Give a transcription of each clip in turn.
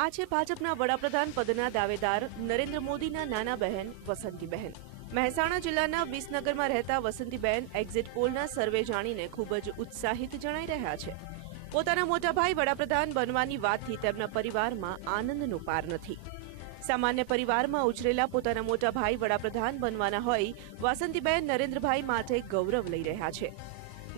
આ છે ભાજપના વડાપ્રધાન પદના દાવેદાર નરેન્દ્ર મોદીના નાના બહેન વસંતીબહેન. મહેસાણા જિલ્લાના વિસનગરમાં રહેતા વસંતીબહેન એક્ઝિટ પોલના સર્વે જાણીને ખૂબ જ ઉત્સાહિત જણાઈ રહ્યા છે. પોતાના મોટાભાઈ વડાપ્રધાન બનવાની વાતથી તેમના પરિવારમાં આનંદનો પાર નથી. સામાન્ય પરિવારમાં ઉછરેલા પોતાના મોટાભાઈ વડાપ્રધાન બનવાના હોય, વાસંતીબહેન નરેન્દ્રભાઈ માટે ગૌરવ લઈ રહ્યા છે.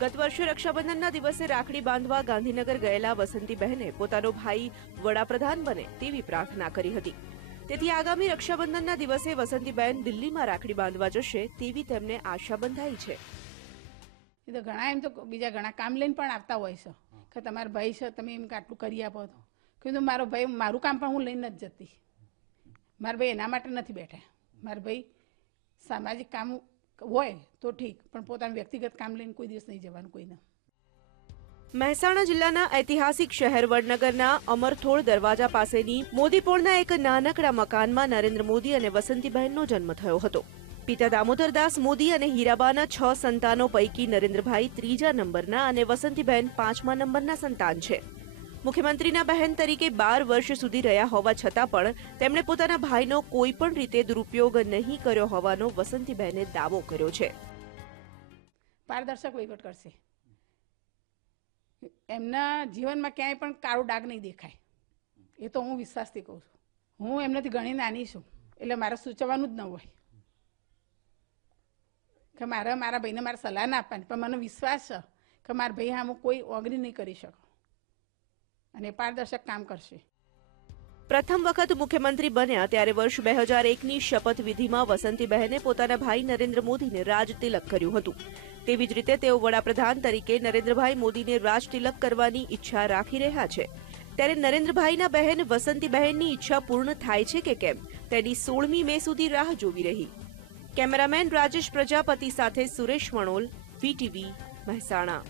ગત વર્ષે રક્ષાબંધનના દિવસે રાખડી બાંધવા ગાંધીનગર ગયેલા વસંતીબહેને પોતાનો ભાઈ વડાપ્રધાન બને તેવી પ્રાર્થના કરી હતી. તેથી આગામી રક્ષાબંધનના દિવસે વસંતીબહેન દિલ્હીમાં રાખડી બાંધવા જશે તેવી તેમને આશા બંધાઈ છે. એ તો ઘણા, એમ તો બીજા ઘણા કામ લઈને પણ આવતા હોય છે. કે તમારા ભાઈ છે, તમે એમ કે આટલું કરી આપો તો. કીધું, મારો ભાઈ, મારું કામ પણ હું લઈને જ જતી. મારા ભાઈ એના માટે નથી બેઠા. મારા ભાઈ સામાજિક કામ હોય, તો ઠીક. પણ પોતાનું વ્યક્તિગત કામ લઈને કોઈ દિવસ નહીં જવાનું, કોઈને. મહેસાણા જિલ્લાના ઐતિહાસિક શહેર વડનગરના અમરથોળ દરવાજા પાસેની મોદીપોળના એક નાનકડા મકાનમાં નરેન્દ્ર મોદી અને વસંતીબહેનનો જન્મ થયો હતો. પિતા દામોદરદાસ મોદી અને હીરાબાના છ સંતાનો પૈકી નરેન્દ્રભાઈ ત્રીજા નંબરના અને વસંતીબહેન પાંચમા નંબરના સંતાન છે. મુખ્યમંત્રીના બહેન તરીકે બાર વર્ષ સુધી રહ્યા હોવા છતાં પણ તેમણે પોતાના ભાઈનો કોઈ પણ રીતે દુરુપયોગ નહીં કર્યો હોવાનો વસંતીબહેને દાવો કર્યો છે. પારદર્શક વહીવટ કરશે. એમના જીવનમાં ક્યાંય પણ કાળો ડાઘ નહીં દેખાય. એ તો હું વિશ્વાસથી કહું છું. હું એમનાથી ઘણી નાની છું, એટલે મારે સૂચવવાનું જ ન હોય. કે મારે, મારા ભાઈને મારે સલાહ ના આપવાની, પણ મને વિશ્વાસ છે કે મારા ભાઈ હા હું કોઈ ઓગરી નહીં કરી શકો. અને પારદર્શક કામ કરશે. પ્રથમ વખત મુખ્યમંત્રી બન્યા ત્યારે વર્ષ બે હજાર એકની શપથવિધિમાં વસંતીબહેને પોતાના ભાઈ નરેન્દ્ર મોદીને રાજ તિલક કર્યું હતું. તેવી જ રીતે તેઓ વડાપ્રધાન તરીકે નરેન્દ્રભાઈ મોદીને રાજ તિલક કરવાની ઈચ્છા રાખી રહ્યા છે. ત્યારે નરેન્દ્રભાઈના બહેન વસંતીબહેનની ઈચ્છા પૂર્ણ થાય છે કે કેમ? તેની સોળમી મે સુધી રાહ જોવી રહી. કેમેરામેન રાજેશ પ્રજાપતિ સાથે સુરેશ વણોલ, વીટીવી મહેસાણા.